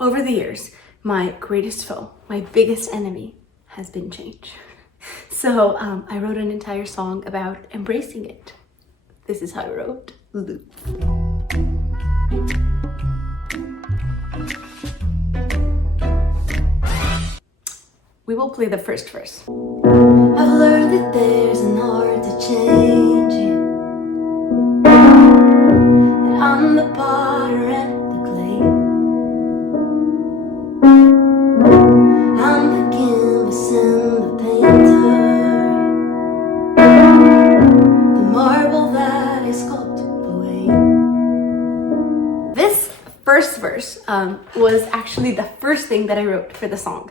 Over the years, my greatest foe, my biggest enemy has been change. So I wrote an entire song about embracing it. This is how I wrote Louvre. We will play the first verse. I've learned that there's an art to changing, that I'm the potter and the clay, I'm the canvas and the painter, the marble that I sculpt away. This first verse was actually the first thing that I wrote for the song.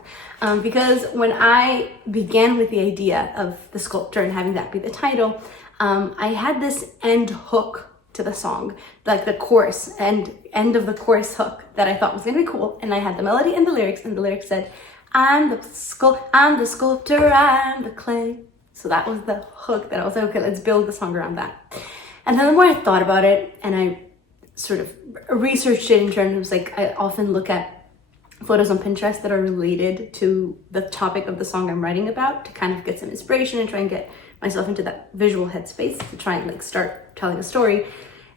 Because when I began with the idea of the sculpture and having that be the title, I had this end hook to the song, like the chorus and end of the chorus hook that I thought was gonna be cool. And I had the melody and the lyrics said, I'm the sculptor, I'm the clay. So that was the hook that I was like, okay, let's build the song around that. And then the more I thought about it and I sort of researched it in terms of like, I often look at photos on Pinterest that are related to the topic of the song I'm writing about to kind of get some inspiration and try and get myself into that visual headspace to try and like start telling a story.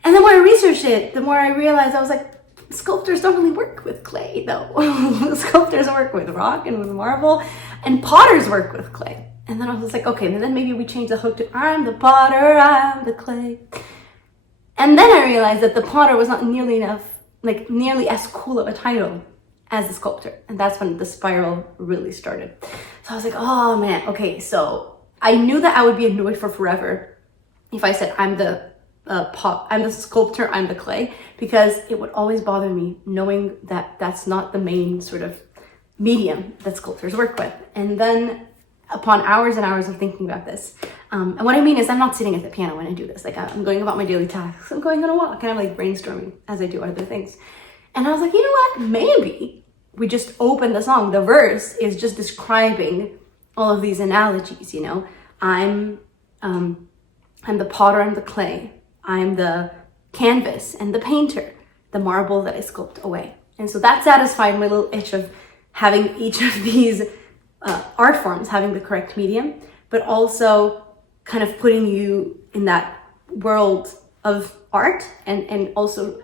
And the more I researched it, the more I realized I was like, sculptors don't really work with clay though. Sculptors work with rock and with marble, and potters work with clay. And then I was like, okay, then maybe we change the hook to I'm the potter, I'm the clay. And then I realized that the potter was not nearly as cool of a title as the sculptor. And that's when the spiral really started. So I was like, oh man, okay. So I knew that I would be annoyed for forever if I said I'm the sculptor, I'm the clay, because it would always bother me knowing that that's not the main sort of medium that sculptors work with. And then upon hours and hours of thinking about this, and what I mean is I'm not sitting at the piano when I do this. Like I'm going about my daily tasks. I'm going on a walk and I'm like brainstorming as I do other things. And I was like, you know what? Maybe we just open the song. The verse is just describing all of these analogies, you know. I'm the potter and the clay. I'm the canvas and the painter, the marble that I sculpt away. And so that satisfied my little itch of having each of these art forms having the correct medium, but also kind of putting you in that world of art and also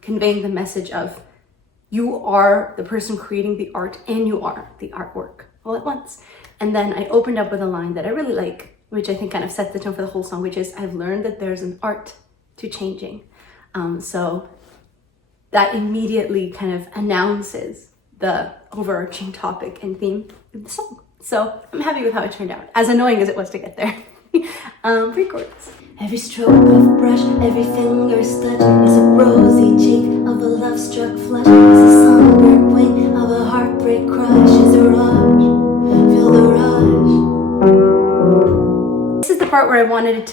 conveying the message of you are the person creating the art and you are the artwork all at once. And then I opened up with a line that I really like, which I think kind of sets the tone for the whole song, which is, I've learned that there's an art to changing. So that immediately kind of announces the overarching topic and theme of the song. So I'm happy with how it turned out, as annoying as it was to get there. Pre-chorus. Every stroke of brush, every finger's touch is a rosy cheek of a love-struck flush, is a sunburned wing of a heartbreak crush, is a rush, feel the rush. This is the part where I wanted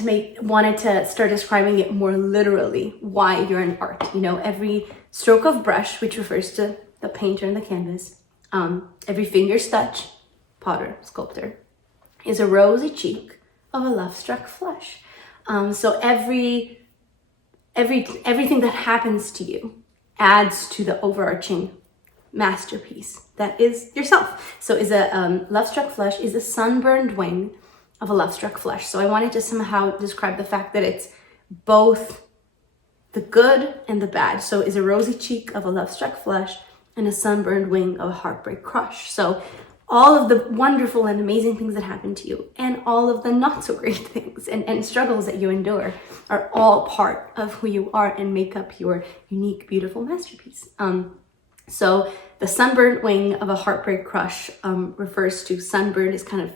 to start describing it more literally, why you're an art. You know, every stroke of brush, which refers to the painter and the canvas, every finger's touch, potter, sculptor, is a rosy cheek of a love-struck flush. So everything that happens to you adds to the overarching masterpiece that is yourself. So is a love-struck flush is a sunburned wing of a love-struck flush. So I wanted to somehow describe the fact that it's both the good and the bad. So is a rosy cheek of a love-struck flush and a sunburned wing of a heartbreak crush. So all of the wonderful and amazing things that happen to you and all of the not so great things and struggles that you endure are all part of who you are and make up your unique, beautiful masterpiece. So the sunburned wing of a heartbreak crush refers to sunburn is kind of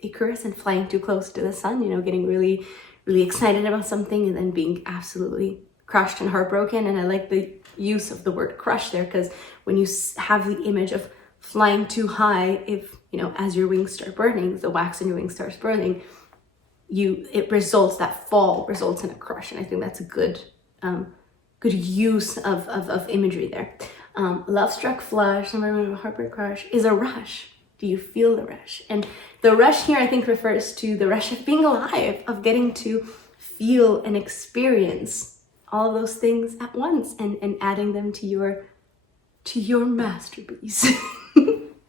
Icarus and flying too close to the sun, you know, getting really, really excited about something and then being absolutely crushed and heartbroken. And I like the use of the word crush there, because when you have the image of flying too high, if you know, as your wings start burning, the wax in your wings starts burning, that fall results in a crush. And I think that's a good use of imagery there. Love-struck flush, heartbreak crush is a rush. Do you feel the rush? And the rush here, I think, refers to the rush of being alive, of getting to feel and experience all of those things at once and adding them to your to your masterpiece.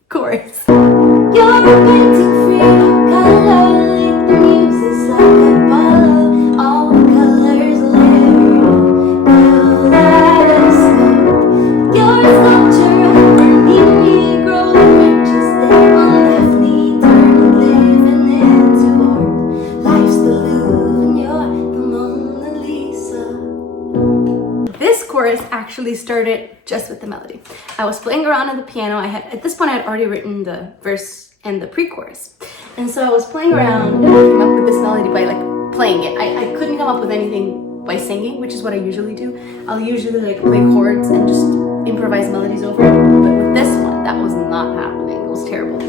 Chorus. You're a painting free of color, like the muses like Apollo, all the colors layered, kaleidoscope. You're a sculpture of burning Negro branches that undeftly turn living into art. Life's the Louvre and you're the Mona Lisa. This chorus actually started just with the melody. I was playing around on the piano. At this point I had already written the verse and the pre-chorus. And so I was playing around and I came up with this melody by like playing it. I couldn't come up with anything by singing, which is what I usually do. I'll usually like play chords and just improvise melodies over it. But with this one, that was not happening. It was terrible.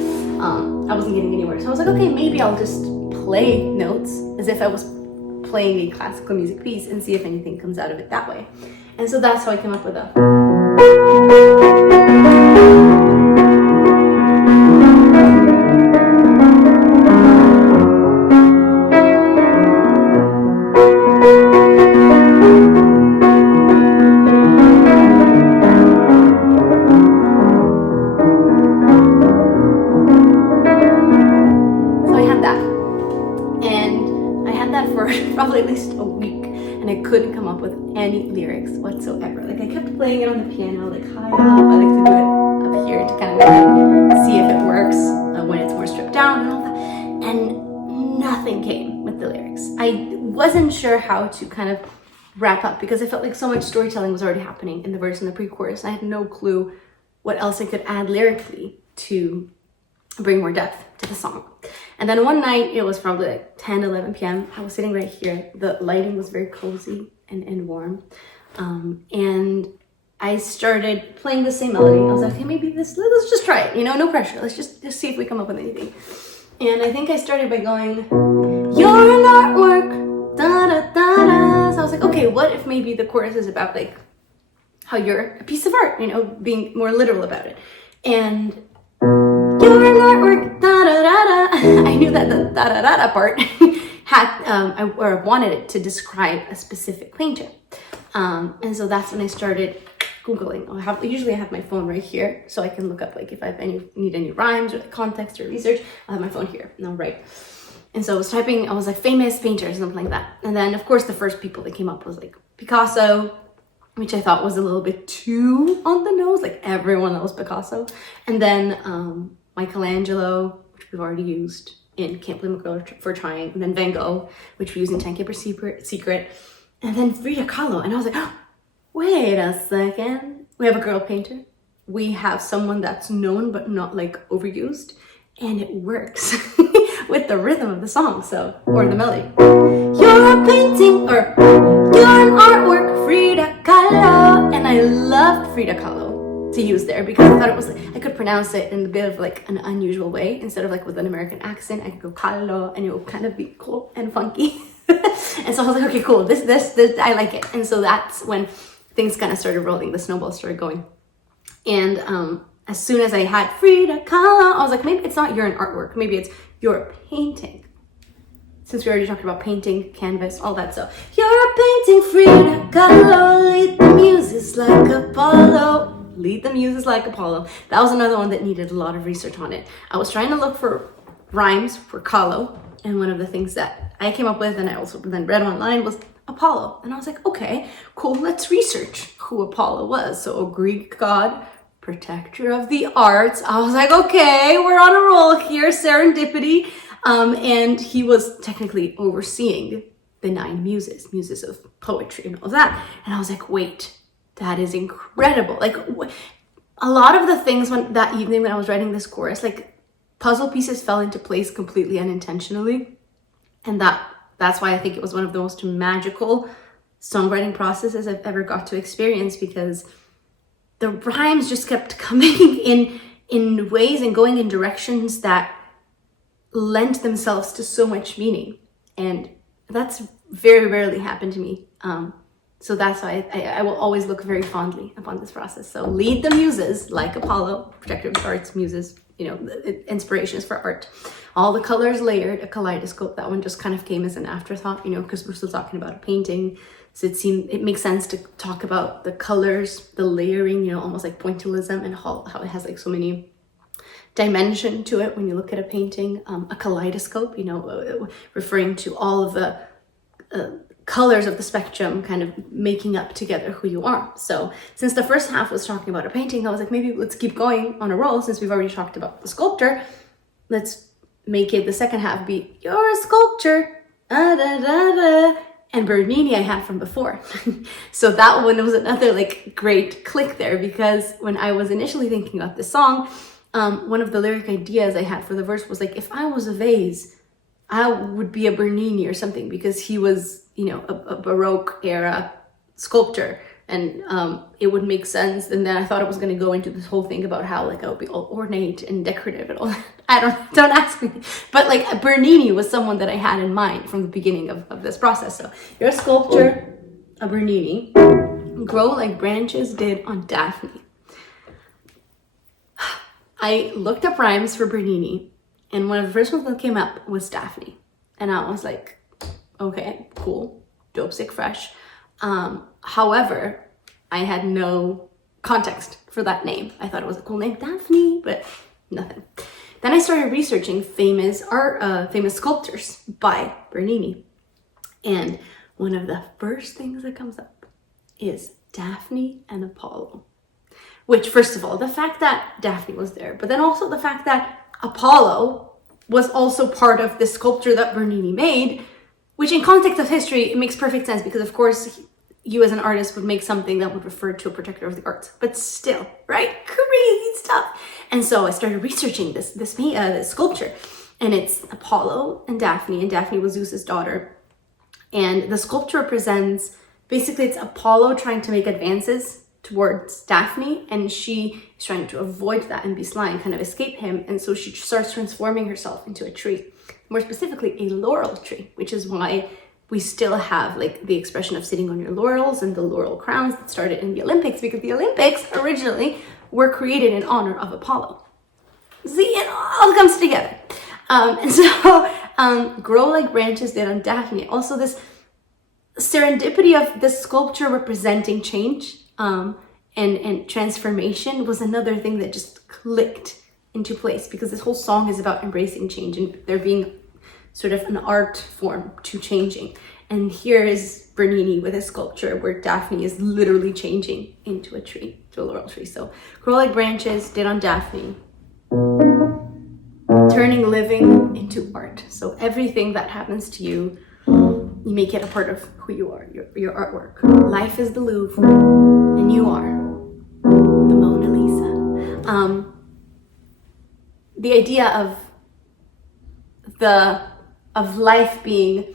I wasn't getting anywhere. So I was like, okay, maybe I'll just play notes as if I was playing a classical music piece and see if anything comes out of it that way. And so that's how I came up with a. So I had that. And I had that for probably at least a week. And I couldn't come up with any lyrics whatsoever. Like I kept playing it on the piano, like high up. I like to do it up here to kind of like see if it works when it's more stripped down and all that. And nothing came with the lyrics. I wasn't sure how to kind of wrap up because I felt like so much storytelling was already happening in the verse and the pre-chorus. I had no clue what else I could add lyrically to bring more depth to the song. And then one night, it was probably like 10, 11 p.m. I was sitting right here. The lighting was very cozy and warm. And I started playing the same melody. I was like, okay, maybe let's just try it. You know, no pressure. Let's just see if we come up with anything. And I think I started by going, you're an artwork, da da da da. So I was like, okay, what if maybe the chorus is about like how you're a piece of art, you know, being more literal about it. And you're an artwork, da da da da. I knew that the da da da da part had, I wanted it to describe a specific painter. And so that's when I started Googling. Usually I have my phone right here, so I can look up like if I need any rhymes or like context or research. I have my phone here and I'll write. And so I was typing, I was like famous painters, something like that. And then of course the first people that came up was like Picasso, which I thought was a little bit too on the nose, like everyone knows Picasso. And then Michelangelo, which we've already used in Can't Blame a Girl for Trying. And then Van Gogh, which we used in 10 Keeper Secret. And then Frida Kahlo. And I was like, oh, wait a second. We have a girl painter. We have someone that's known but not like overused. And it works with the rhythm of the song, or the melody. You're a painting, or you're an artwork, Frida Kahlo. And I loved Frida Kahlo to use there because I thought it was, I could pronounce it in a bit of like an unusual way. Instead of like with an American accent, I could go Kahlo and it would kind of be cool and funky. And so I was like, okay, cool, this, I like it. And so that's when things kind of started rolling, the snowball started going. And as soon as I had Frida Kahlo, I was like, maybe it's not you're an artwork, maybe it's you're a painting. Since we already talked about painting, canvas, all that stuff. You're a painting, Frida Kahlo, lead the muses like Apollo. Lead the muses like Apollo. That was another one that needed a lot of research on it. I was trying to look for rhymes for Kahlo, and one of the things that I came up with, and I also then read online, was Apollo. And I was like, okay, cool, let's research who Apollo was. So a Greek god, protector of the arts. I was like, okay, we're on a roll here, serendipity. And he was technically overseeing the 9 muses of poetry and all that. And I was like, wait, that is incredible. Like a lot of the things that evening when I was writing this chorus, like puzzle pieces fell into place completely unintentionally. And that's why I think it was one of the most magical songwriting processes I've ever got to experience, because the rhymes just kept coming in ways and going in directions that lent themselves to so much meaning. And that's very rarely happened to me. So that's why I will always look very fondly upon this process. So lead the muses like Apollo, protector of the arts, muses, you know, inspirations for art. All the colors layered, a kaleidoscope. That one just kind of came as an afterthought, you know, because we're still talking about a painting. So it makes sense to talk about the colors, the layering, you know, almost like pointillism, and how it has like so many dimension to it when you look at a painting. A kaleidoscope, you know, referring to all of the colors of the spectrum kind of making up together who you are. So since the first half was talking about a painting, I was like, maybe let's keep going on a roll. Since we've already talked about the sculptor, let's make it the second half be, you're a sculptor, da, da, da. And Bernini I had from before. So that one was another like great click there, because when I was initially thinking about this song, one of the lyric ideas I had for the verse was like, if I was a vase, I would be a Bernini or something, because he was, you know, a Baroque era sculptor, and it would make sense. And then I thought it was going to go into this whole thing about how like I would be all ornate and decorative and all that. Don't ask me, but like Bernini was someone that I had in mind from the beginning of this process. So you're a sculptor, a Bernini, grow like branches did on Daphne. I looked up rhymes for Bernini, and one of the first ones that came up was Daphne. And I was like, okay, cool, dope, sick, fresh. However, I had no context for that name. I thought it was a cool name, Daphne, but nothing. Then I started researching famous sculptors by Bernini. And one of the first things that comes up is Daphne and Apollo. Which, first of all, the fact that Daphne was there, but then also the fact that Apollo was also part of the sculpture that Bernini made, which in context of history, it makes perfect sense, because of course, you as an artist would make something that would refer to a protector of the arts, but still, right? Crazy stuff. And so I started researching this sculpture, and it's Apollo and Daphne was Zeus's daughter. And the sculpture represents, basically it's Apollo trying to make advances towards Daphne, and she is trying to avoid that and be sly and kind of escape him. And so she starts transforming herself into a tree, more specifically a laurel tree, which is why we still have like the expression of sitting on your laurels and the laurel crowns that started in the Olympics, because the Olympics originally were created in honor of Apollo. See, it all comes together. Grow like branches did on Daphne. Also, this serendipity of the sculpture representing change and transformation was another thing that just clicked into place, because this whole song is about embracing change and there being sort of an art form to changing. And here is Bernini with a sculpture where Daphne is literally changing into a tree, to a laurel tree. So grow like branches did on Daphne, turning living into art. So everything that happens to you, you make it a part of who you are, your artwork. Life is the Louvre, and you are the Mona Lisa. The idea of life being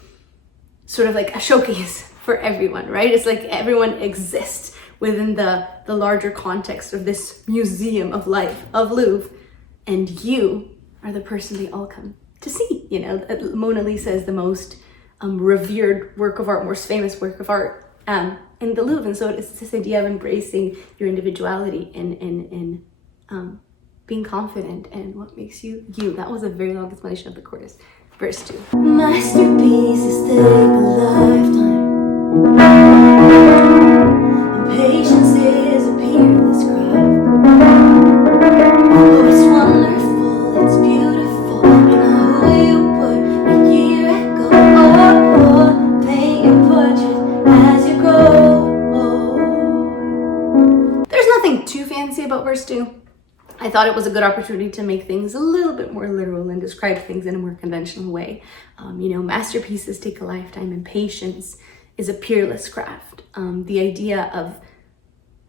sort of like a showcase for everyone, right? It's like everyone exists within the larger context of this museum of life, of Louvre, and you are the person they all come to see. You know, Mona Lisa is the most revered work of art, most famous work of art in the Louvre. And so it's this idea of embracing your individuality and being confident and what makes you you. That was a very long explanation of the chorus. Verse 2. Masterpieces take a lifetime, and patience is a peerless craft. Oh, it's wonderful, it's beautiful, you know who you were a year ago. Oh, paint your portrait as you grow. There's nothing too fancy about verse 2. I thought it was a good opportunity to make things a little bit more literal and describe things in a more conventional way. Masterpieces take a lifetime, and patience is a peerless craft. The idea of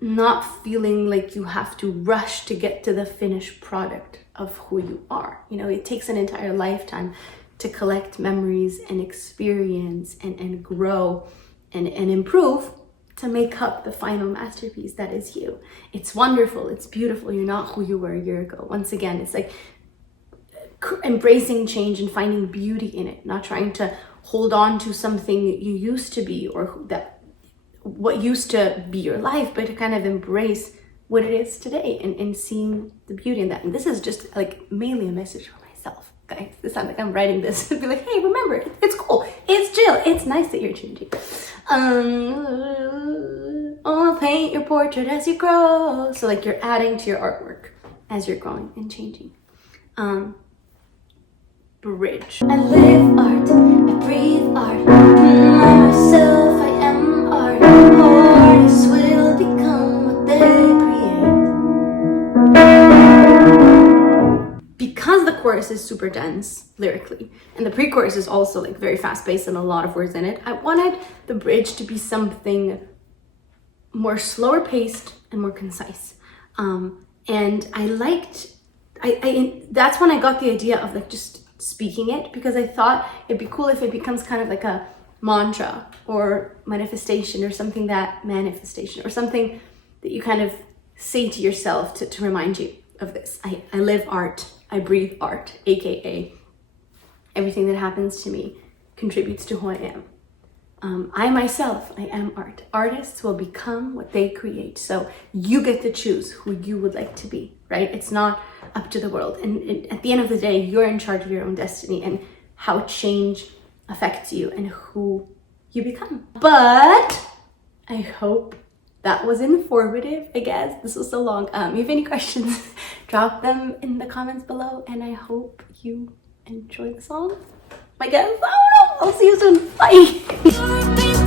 not feeling like you have to rush to get to the finished product of who you are. You know, it takes an entire lifetime to collect memories and experience and grow and improve, to make up the final masterpiece that is you. It's wonderful, it's beautiful, you're not who you were a year ago. Once again, it's like embracing change and finding beauty in it, not trying to hold on to something you used to be or that what used to be your life, but to kind of embrace what it is today and seeing the beauty in that. And this is just like mainly a message for myself, guys. It sounds like I'm writing this to be like, hey, remember, it's cool, it's chill, it's nice that you're changing. I'll paint your portrait as you grow. So like you're adding to your artwork as you're growing and changing. Bridge. I live art, I breathe art. I myself, I am art. Artists will become what they create. Because the chorus is super dense lyrically, and the pre-chorus is also like very fast-paced and a lot of words in it, I wanted the bridge to be something more slower paced and more concise. And I liked, that's when I got the idea of like just speaking it, because I thought it'd be cool if it becomes kind of like a mantra or manifestation or something that you kind of say to yourself to remind you of this. I live art, I breathe art, aka everything that happens to me contributes to who I am. I myself, I am art. Artists will become what they create. So you get to choose who you would like to be, right? It's not up to the world. And at the end of the day, you're in charge of your own destiny and how change affects you and who you become. But I hope that was informative. I guess this was so long. If you have any questions, drop them in the comments below. And I hope you enjoy the song. I guess, I don't know. I'll see you soon. Bye.